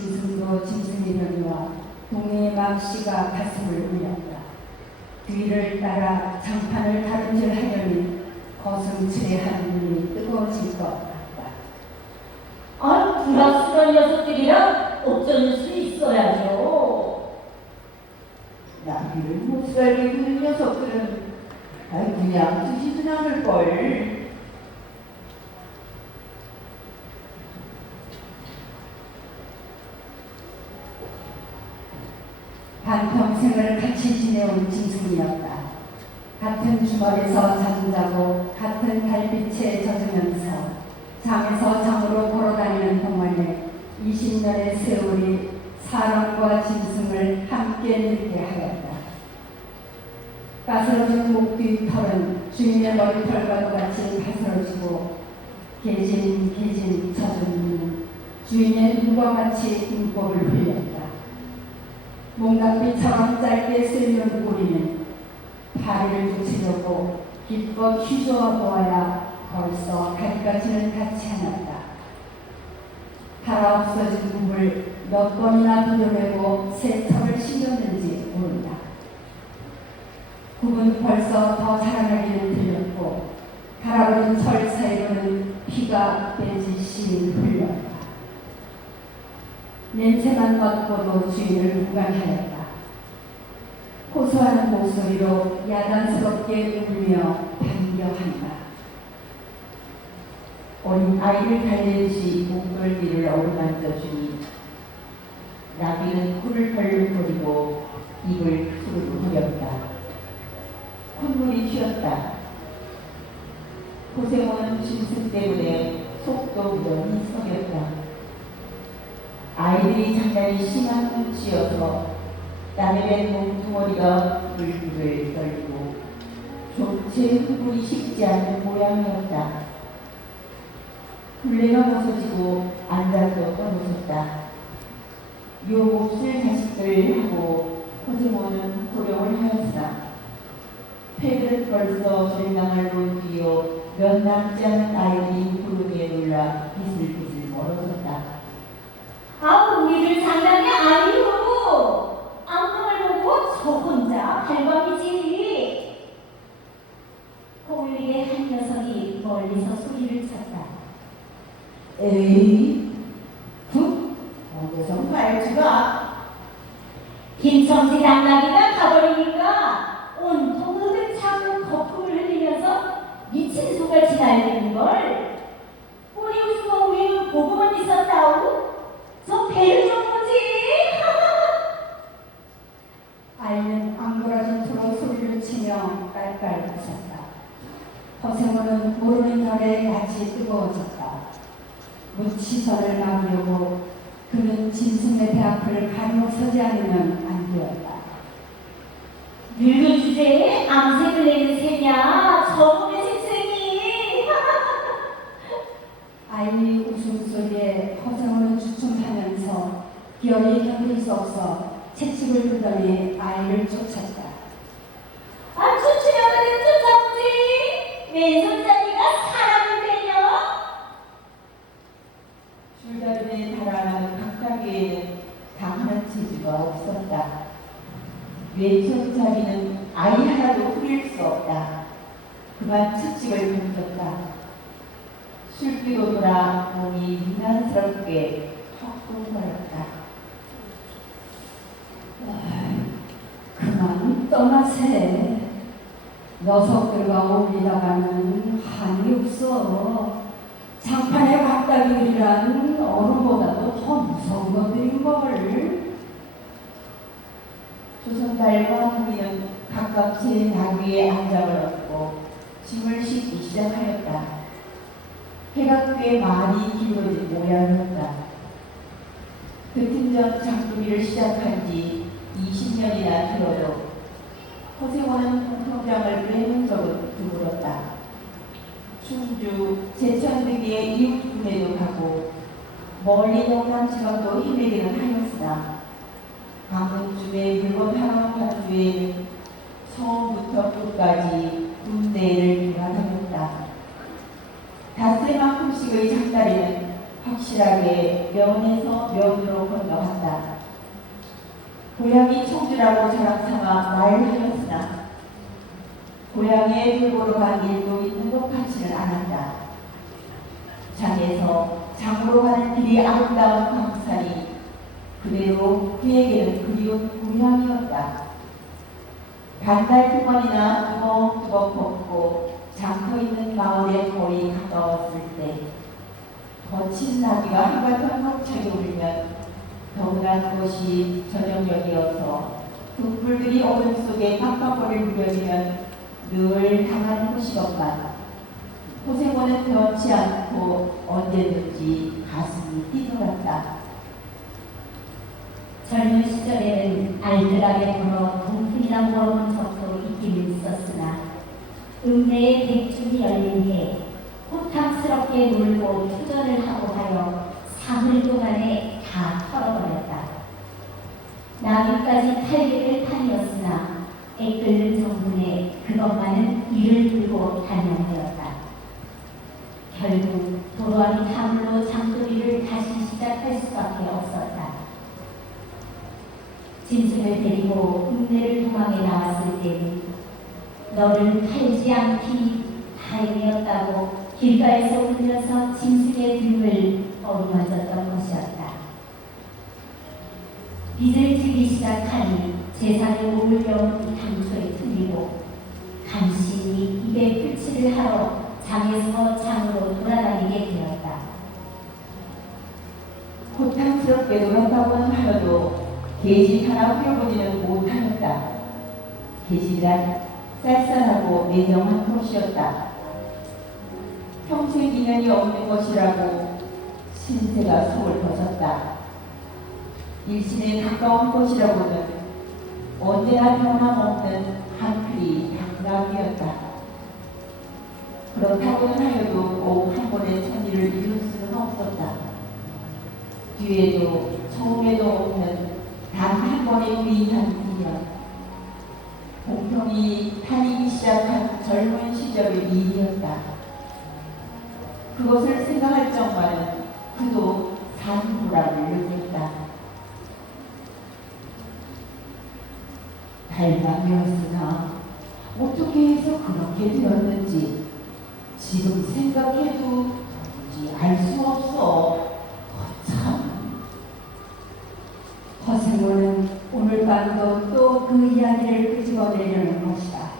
짐승도 짐승이려니와 동해의 막씨가 가슴을 울렸다. 뒤를 따라 장판을 다름질하려니 거슴츠레 한 눈이 뜨거워질 것 같다. 아, 불합수한 녀석들이랑 어쩔 수 있어야죠. 나비를 못 살게 구는 녀석들은 그냥 두지도 않을걸. 반평생을 같이 지내온 짐승이었다. 같은 주먹에서 잠 자고 같은 달빛에 젖으면서 장에서 장으로 걸어다니는 동안에 20년의 세월이 사람과 짐승을 함께 늙게 하였다. 까스러진 목 뒤 털은 주인의 머리털과도 같이 가스러지고 개진 젖은 눈은 주인의 눈과 같이 눈곱을 흘렸다. 몽각비처럼 짧게 쓸려온 꼬리는 파리를 붙이려고 기껏 휘저어 보아야 벌써 가지가지는 닿지 않았다. 달아 없어진 굽을 몇 번이나 부려내고 새 털을 신겼는지 모른다. 굽은 벌써 더 자라나기는 들렸고 달아버린 털 사이로는 피가 빼지시 흘렀다. 냄새만 맡고도 주인을 무관하였다. 호소하는 목소리로 야단스럽게 울며 반겨한다. 어린 아이를 달래듯이 목덜미를 어루만져주니 나비는 코를 벌룩거리고 입을 후루룩거렸다. 콧물이 튀었다. 고생원은 짐승 때문에 속도 무던히 썩였다. 아이들이 장난이 심한 눈치여서 땀에 밴 몸뚱어리가 불불을 떨리고 조체 흙물이 식지 않는 모양이었다. 굴레가 벗어지고 앉아서 떨어졌다. 요 몹쓸 자식들을 하고 호세모는 고령을 하였으나 패들은 벌써 절망을 본 뒤요 몇 남지 않은 아이들이 구름에 놀라 비슬비슬 멀어졌다. 아, 우리들 장난이 아니오. 앙금을 보고 저 혼자 발광이지. 꼬물리게 한 녀석이 멀리서 소리를 쳤다. 에이, 어디서 말투가? 김첨지 당나귀가 가버리니까 온통 흐득차고 거품을 흘리면서 미친 소같이 날리는걸. 우리 우스워 우리는 보고만 있었다오. 저 배를 좀 보지. 아이는 앙그러진토록 소리를 치며 깔깔 웃었다. 허생호는 모르는 열에 같이 뜨거워졌다. 무치선을 막으려고 그는 짐승의 배 앞을 가려 서지 않으면 안 되었다. 늙은 주제에 암색을 내는 새냐 저놈의 짐승이. 아이 웃음소리에 허생호는 주춤하면서 기어이 견딜 수 없어 채찍을 들더니 아이를 쫓았다. 아, 쫓으려면 쫓아보지. 왼손잡이가 사람을 되냐. 줄다리에 달아나는 각다기에는 강한 재주가 없었다. 왼손잡이는 아이 하나도 후릴 수 없다. 그만 채찍을 던졌다. 술기로 돌아 몸이 미난스럽게 헛궁거렸다. 그만 떠나세. 녀석들과 어울리다가는 한이 없어. 장판의 각다기들이란 어른보다도 더 무서운 것들인걸. 조선달과 후리는 각각 제 나귀에 앉아버렸고 짐을 싣기 시작하였다. 해가 꽤 많이 기울어진 모양이었다. 그팀전 장구리를 시작한 지 20년이나 되어도 허세원은 통통장을 빼는 적은 드물었다. 충주, 제천 등의 이웃군에도 가고 멀리 영남 지방도 헤매기는 하였으나 방금쯤에 물건 하나 파주에는 처음부터 끝까지 군대를 돌아다녔다. 닷새만큼씩의 장다리는 확실하게 면에서 면으로 건너갔다. 고향이 청주라고 자랑삼아 말하였으나 고향에 돌보러 간 일도 있는 것 같지는 않았다. 장에서 장으로 가는 길이 아름다운 광산이 그대로 그에게는 그리운 고향이었다. 반달 두번이나 뚜벅뚜벅 걷고 장터 있는 마을에 거의 가까웠을 때 거친 나비가 한바탕 벅차게 울면 더구나 그것이 저녁녘이어서 독불들이 어둠 속에 깜빡거릴 무렵이면 늘 당하는 것이건만 호세모는 변치 않고 언제든지 가슴이 뛰놀았다. 젊은 시절에는 알뜰하게 벌어 동풍이나 모아본 적도 있기는 있었으나 읍내의 백중이 열린 해 호탕스럽게 놀고 투전을 하고 하여 사흘 동안에 다 털어버렸다. 나뭇가지 탈기를 판이었으나 애끓는 정분에 그것만은 이를 들고 단련하였다. 결국 도로아미 탐으로 장도리를 다시 시작할 수밖에 없었다. 짐승을 데리고 읍내를 도망해 나왔을 때는 너를 팔지 않기 다행이었다고 길가에서 울면서 짐승의 등을 어루만졌던 것이었다. 빚을 지기 시작하니 재산을 오물려온 당초에 틀리고 간신히 입에 풀칠을 하러 장에서 장으로 돌아다니게 되었다. 호탕스럽게 놀았다고는 하여도 계집 하나 후려보지는 못하였다. 계집이란 쌀쌀하고 매정한 것이었다. 평생 인연이 없는 것이라고 신세가 속을 벗었다. 일신에 가까운 것이라고는 언제나 변함없는 한풀이 당감이었다. 그렇다고는 하여도 꼭 한 번의 천리를 이룰 수는 없었다. 뒤에도 처음에도 없는 단 한 번의 귀한 인연. 공평이 다니기 시작한 젊은 시절의 일이었다. 그것을 생각할 적만은 그도 산 보람을 느꼈다. 달밤이었으나 어떻게 해서 그렇게 되었는지 지금 생각해도 도무지 알 수 없어. 참. 허생호는 오늘 밤도 또 그 이야기를 끄집어내려는 것이다.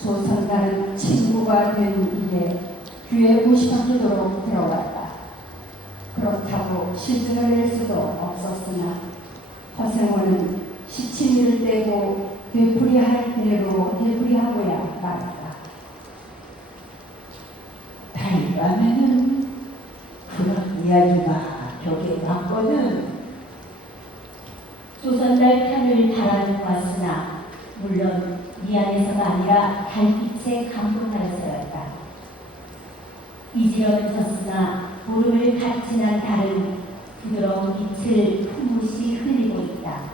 조선가는 친구가 된 이래 귀에 못이 박히도록 들어갔다. 그렇다고 실증을 낼 수도 없었으나 허생호는 시치미를 떼고 되풀이할 대로 되풀이하고야 말았다. 달밤에는 그런 이야기가 벽에 왔거든. 조선달 편을 바라보았으나 물론 미안해서가 아니라 달빛에 감동하여서였다. 이지러졌으나 보름을 갓 지난 달은 부드러운 빛을 품무시 흘리고 있다.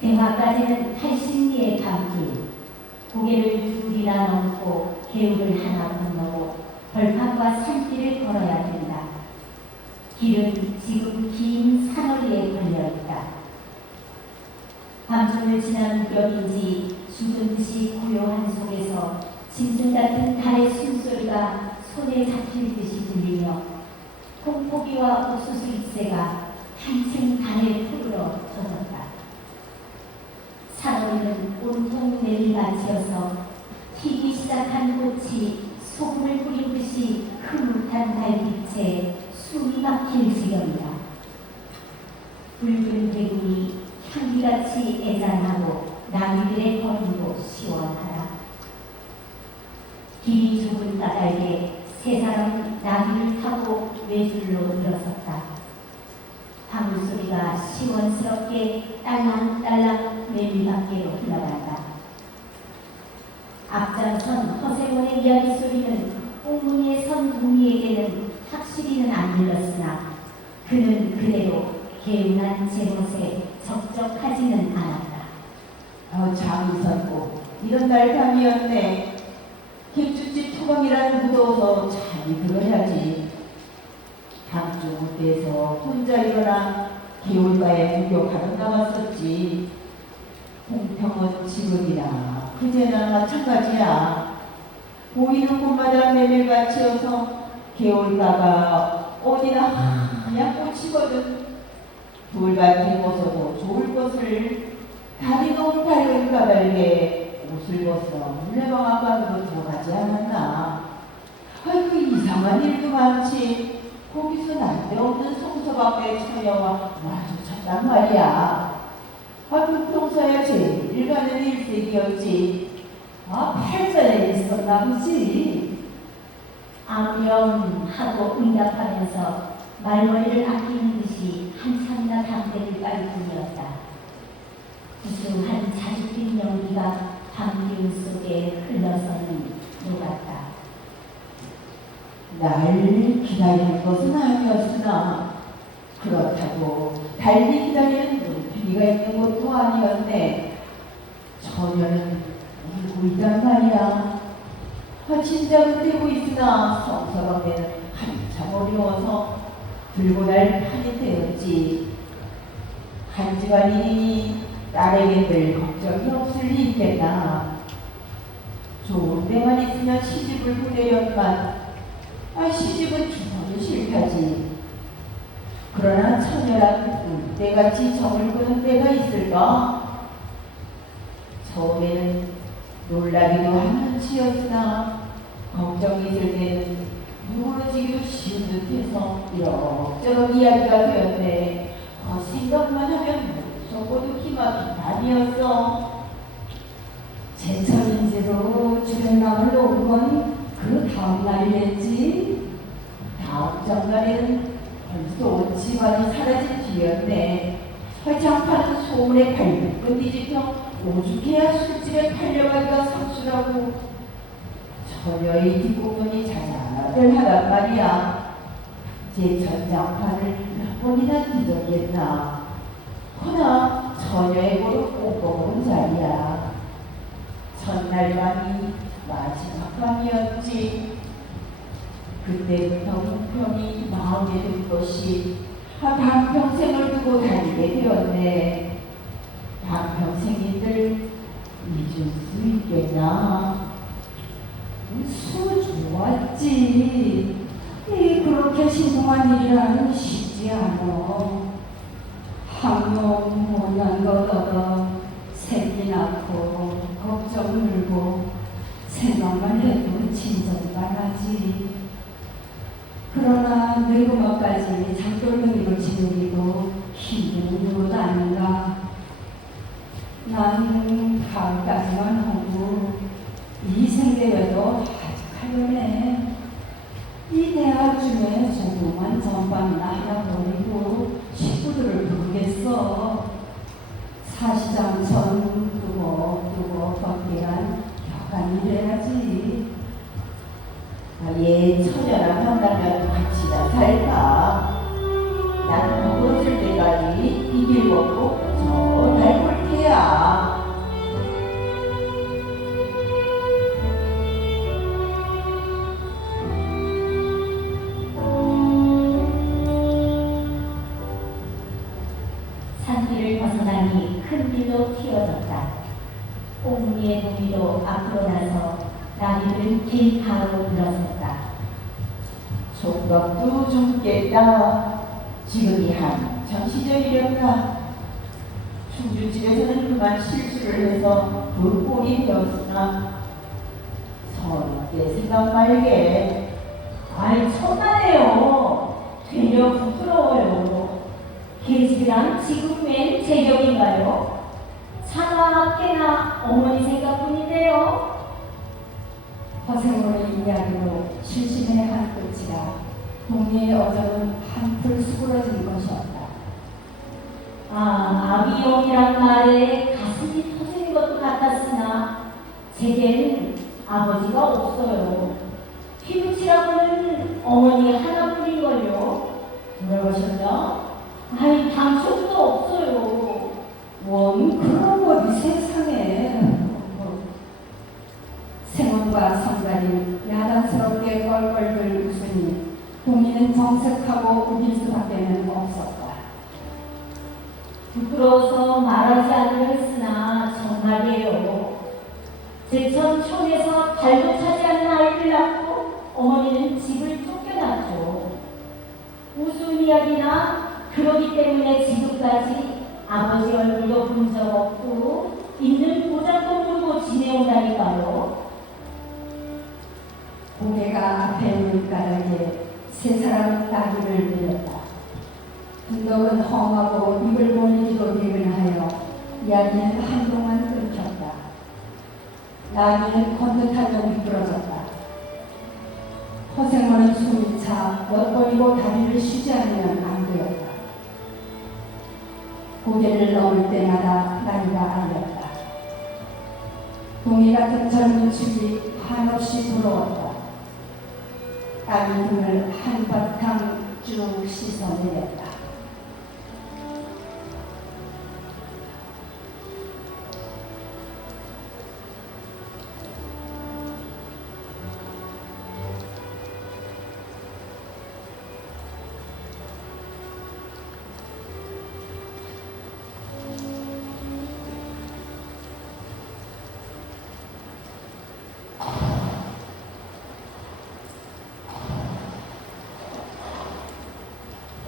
대화까지는 80리의 밤길, 고개를 둘이나 넘고 개울을 하나 건너고 벌판과 산길을 걸어야 된다. 길은 지금 긴 산허리에 걸려있다. 밤중을 지난 무렵인지 죽은 듯이 고요한 속에서 짐승 같은 달의 숨소리가 손에 잡힐 듯이 들리며 콩포기와 옥수수 잎새가 한층 달에 푸르러 젖었다. 산허리는 온통 내리밭이어서 튀기 시작한 꽃이 소금을 뿌린 듯이 흐뭇한 달빛에 숨이 막힐 지경이다. 붉은 대군이 향기같이 애잔하고 나무들의 걸음도 시원하다. 길이 좁은 까닭에 세 사람은 나귀를 타고 외줄로 일어섰다. 방울소리가 시원스럽게 딸랑딸랑 매미 밖으로 흘러간다. 앞장선 허세원의 이야기 소리는 옥문이에 선 동리에게는 확실히는 안 들렸으나 그는 그대로 개운한 제멋에 적적하지는 않았다. 잠이 섰고 이런 날 밤이었네. 객주집 토방이라는 무더워서 잠이 들어야지. 밤중 그때서 혼자 일어나 개울가에 목욕하러 나갔었지. 공평은 지금이나 그제나 마찬가지야. 보이는 곳마다 매일같이어서 개울가가 어디나 하얀 꽃이거든. 돌밭에 벗어도 좋을 것을 다리 너무 밝은 가발에 옷을 벗어 물레방앗간으로 들어가지 않았나. 아이고 이상한 일도 많지. 거기서 난데없는 송서방의 처녀와 마주쳤단 말이야. 아이고 평소에 제일 가는 일색이었지. 팔자에 있었나 보지. 아무렴 하고 응답하면서 말머리를 아끼는 듯이 한참이나 담배를 깔 뿐이었다. 구수한 자주빛 연기가 밤기운 속에 흘러서는 녹았다. 날 기다리는 것은 아니었으나 그렇다고 달리 기다리는 눈탱이가 있는 것도 아니었네. 처녀는 울고 있단 말이야. 진작은 되고 있으나 성서방네는 한참 어려워서 들고 날 판이 되었지. 한 집안이니 딸에게 늘 걱정이 없을 리 있겠나. 좋은 데만 있으면 시집을 보내려만 시집은 죽어도 싫다지. 그러나 처녀란 때같이 정을 끄는 때가 있을까? 처음에는 놀라기도 한 눈치였으나 걱정이 들 때는 누그러지기도 쉬운 듯해서 이럭저럭 이야기가 되었네. 생각만 하면 무섭고도 기막힌 밤이었어. 제철인지로 주변감을 놓은 건 그 다음 날이랬지. 다음 장날에는 벌써 온 집안이 사라진 뒤였네. 장판은 소문에 발끝 뒤집혀 오죽해야 술집에 팔려가기가 상수라고. 처녀의 뒷부분이 자자들 하단 말이야. 제 전장판을 몇 번이나 뒤적였나. 허나 처녀의 고로 꼭 뽑은 자리야. 첫날 밤이 마지막 밤이었지. 그때부터 형편이 마음에 든 것이 반평생을 두고 다니게 되었네. 반평생이들 잊을 수 있겠나. 수 좋았지. 그렇게 신성한 일이라는 쉽지 않아. 한몸 못난 것 얻어 새끼 낳고 걱정 물고 생각만 해도 진정만 하지. 그러나 늙음까지 장돌뱅이를 지내기도 힘든 것 아닌가. 난 가을까지만 하고 이 생계에도 아직 하려네. 이 대학 중에 조그만 전방이나 하나 버리고 식구들을 부르겠어. 사시장천 두고 걷기란 벽안이 돼야지. 처녀랑 만나면 같이 다 살까. 나는 먹어줄 때까지 이길 먹고 저 달볼 테야. 산길을 벗어나니 큰 길도 튀어졌다. 옥리의 동이도 앞으로 나서 나비를 길 가로 들어섰다. 총각도 좀 깼다. 지금이 한참 시절이었다. 충주집에서는 그만 실수를 해서 그 꼴이 되었으나 서럽게 생각 말게. 아이 천만에요. 되려 부끄러워요. 계집이랑 지금 웬 제격인가요? 차나 깨나 어머니 생각뿐인데요. 허생원의 이야기로 실심의 한 끝이라 동리의 어정은 한풀 수그러진 것이었다. 아비용이란 말에 가슴이 터지는 것도 같았으나 제겐 아버지가 없어요. 피부치라고는 어머니 하나뿐인걸요. 돌아가셨나? 아이 당초도 없어요. 원 그런 법이 세상에. 생원과 성달이 야단스럽게 껄껄들 웃으니 동리는 정색하고 우길 수밖에 그러기 때문에 지금까지 아버지 얼굴도 본 적 없고 있는 도장도 모르고 지내온다니까요. 고개가 앞에 물가락에 세 사람 따귀를 밀었다. 분덕은 험하고 입을 벌리기도 미련하여 이야기는 한동안 끊겼다. 나귀는 건듯하며 미끄러졌다. 허생원은 숨이 차 엿버리고 다리를 쉬지 않으면 안 되었다. 고개를 넘을 때마다 나이가 알렸다. 동이 같은 젊은 축이 한없이 부러웠다. 땀이 등을 한바탕 쭉 씻어내렸다.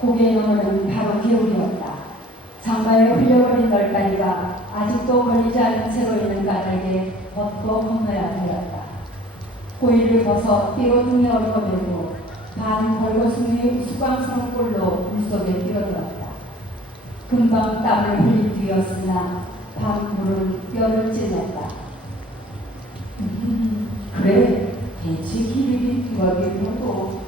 고개 너머는 바로 개울이었다. 장마에 흘려버린 널다리가 아직도 걸리지 않은 채로 있는 까닭에 벗고 건너야 되었다. 고이를 벗어 삐거둥이 얼거매고 반 벌거숭이 수광스러운 꼴로 물속에 뛰어들었다. 금방 땀을 흘릴 뒤였으나 밤물은 뼈를 찔렀다. 그래, 대체 기름이 누가게 보고.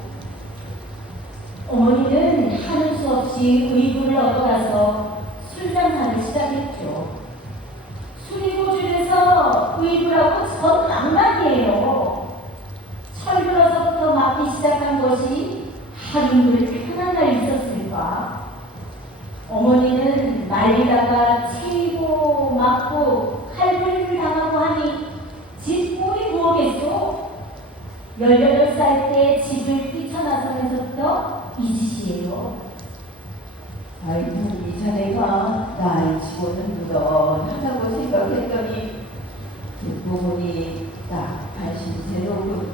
어머니는 하는 수 없이 의붓을 얻어가서 술 장사를 시작했죠. 수리고줄에서 의붓하고 전 낭만이에요. 철들어서부터 맞기 시작한 것이 하루늘 편한 날 있었을까. 어머니는 말리다가 채이고 맞고 칼부림을 당하고 하니 집 꼴이 뭐겠소? 18살 때 집을 뛰쳐나서면서부터 이 짓이에요. 아이고, 이 자네가 나이 치고는 무던하다고 생각했더니 듣고 보니 딱 80세로군.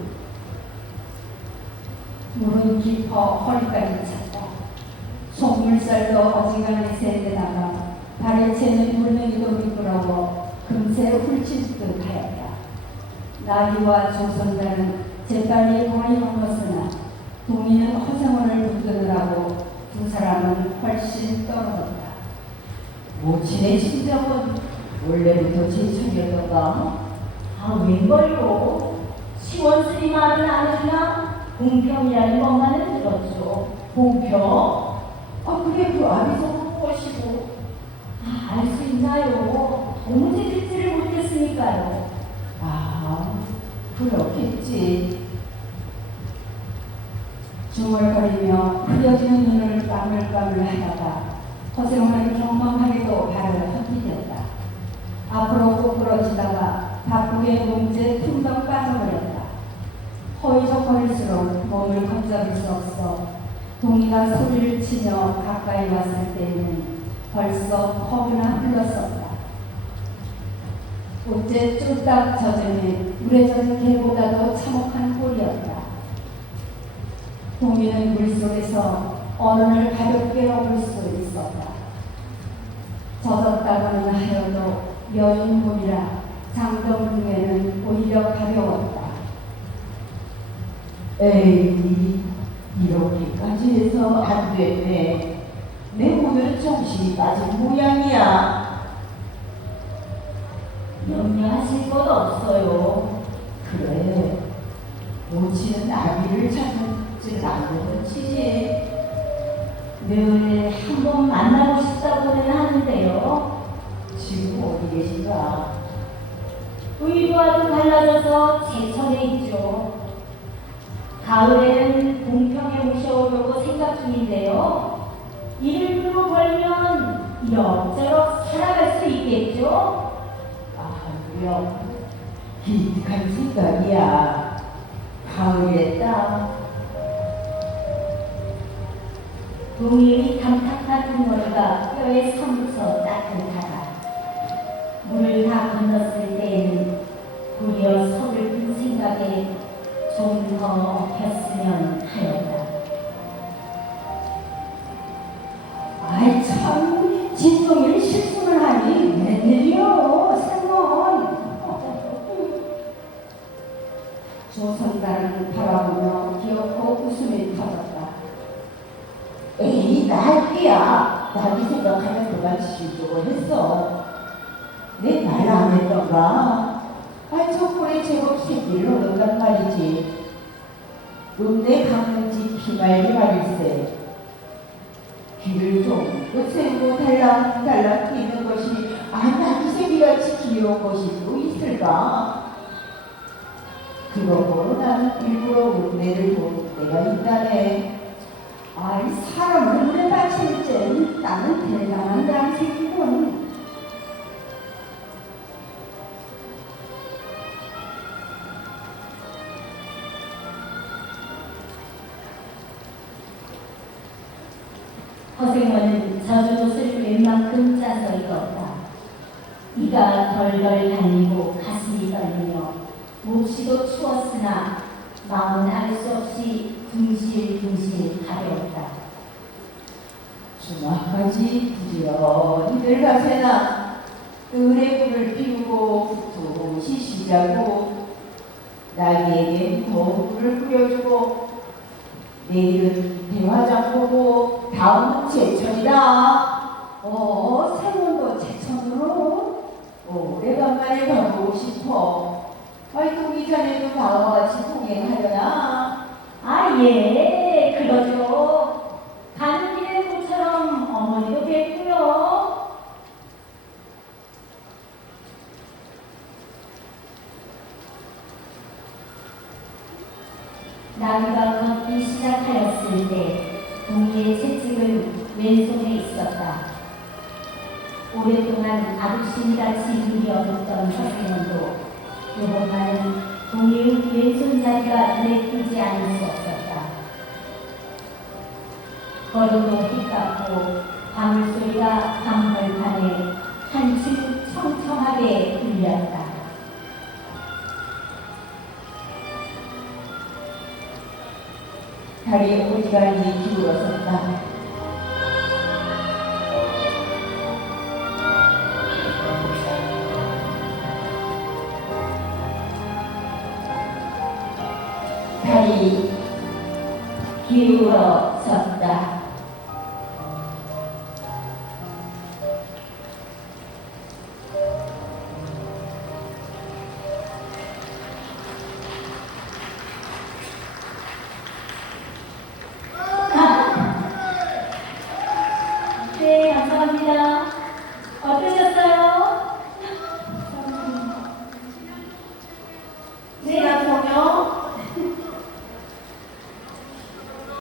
물은 깊어 허리까지 찼다. 속물살도 어지간히 샌데다가 발에 채는 물맹이도 미끄러워 금세 훌칠 듯 하였다. 나귀와 조선자는 재빨리 공을 넘었으나 동이는 허생원을 붙드느라고 두 사람은 훨씬 떨어졌다. 모친의 심정은 원래부터 제천이었던가? 아, 웬걸요? 시원스리 말은 안 해주나 공평이라는 것만은 들었죠. 공평? 그게 그 안에서 무엇이고? 알 수 있나요? 도무지 듣지를 못했으니까요. 그렇겠지. 중얼거리며 흐려지는 눈을 까물까물 하다가 허생원은 경망하게도 발을 헛디뎠다. 앞으로 꼬꾸러지다가 바쁘게 몸째 퉁덕 빠져버렸다. 허위적거릴수록 몸을 건져줄 수 없어 동이가 소리를 치며 가까이 왔을 때에는 벌써 허구나 흘렀었다. 어째 쫄딱 젖으니 물에 젖은 개보다도 참혹한 꼴이었다. 동이는 물속에서 어른을 가볍게 업을 수 있었다. 젖었다고는 하여도 여인 몸이라 장동 등에는 오히려 가벼웠다. 에이, 이렇게까지 해서 안 됐네. 내 오늘은 정신이 빠진 모양이야. 염려하실 것 없어요. 그래, 모친은 아비를 찾지 않는 치지. 늘 한 번 만나고 싶다고는 하는데요. 지금 어디 계신가? 의도와도 달라져서 제천에 있죠. 가을에는 공평에 모셔오려고 생각 중인데요. 이를 두고 벌면 이럭저럭 살아갈 수 있겠죠? 무려 기특한 생각이야. 가을이랬다. 동일이 담탁한 눈머리가 뼈에 사무쳐 따뜻하다. 물을 다 건넜을 때에는 도리어 서글픈 생각에 좀 더 폈으면 하였다. 아이 참 진동이를 실수를 하니 웬일이요 생원. 조선가를 바라보며 기어코 웃음이 터졌다. 에이, 나야. 나비 생각하면 그만 지으려고 했어. 내 말 안 했던가? 아, 저번에 제법 새끼를 얻었단 말이지. 음내 강릉지 피말리 말일세. 귀를 좀 세고 달랑달랑 뛰는 것이 나비 새끼같이 귀여운 것이 또 있을까? 그러고로 나는 일부러 음내를 본 때가 있다네. 아이 사람을 물에 바칠 땐 나는 대단한 양새끼군. 허생원은 젖은 옷을 웬만큼 짜서 입었다. 이가 덜덜 달리고 가슴이 떨리며 몹시도 추웠으나 마음은 알 수 없이 둥실둥실 가벼웠다. 주마까지 부지런히 늙어세나 뜰에 불을 피우고 두시 쉬자고 나에겐 더운 불을 끓여주고 내일은 대화장 보고 다음은 제천이다. 생원도 제천으로? 오래간만에 가보고 싶어. 활동이 전에도 나와 같이 동행하려나? 아, 예, 그러죠. 가는 길에 모처럼 어머니도 뵙고요. 나무가 걷기 시작하였을 때 동이의 채찍은 왼손에 있었다. 오랫동안 아부심같이 눈이 어둡던 서생원도 이번만은 동이의 왼손잡이가 눈에 띄지 않을 수 없었다. 걸음도 휘깝고 방울소리가 방벌판에 한층 청청하게 울렸다. 다리에 오지간히 기울어섰다. 다리 기울어졌다.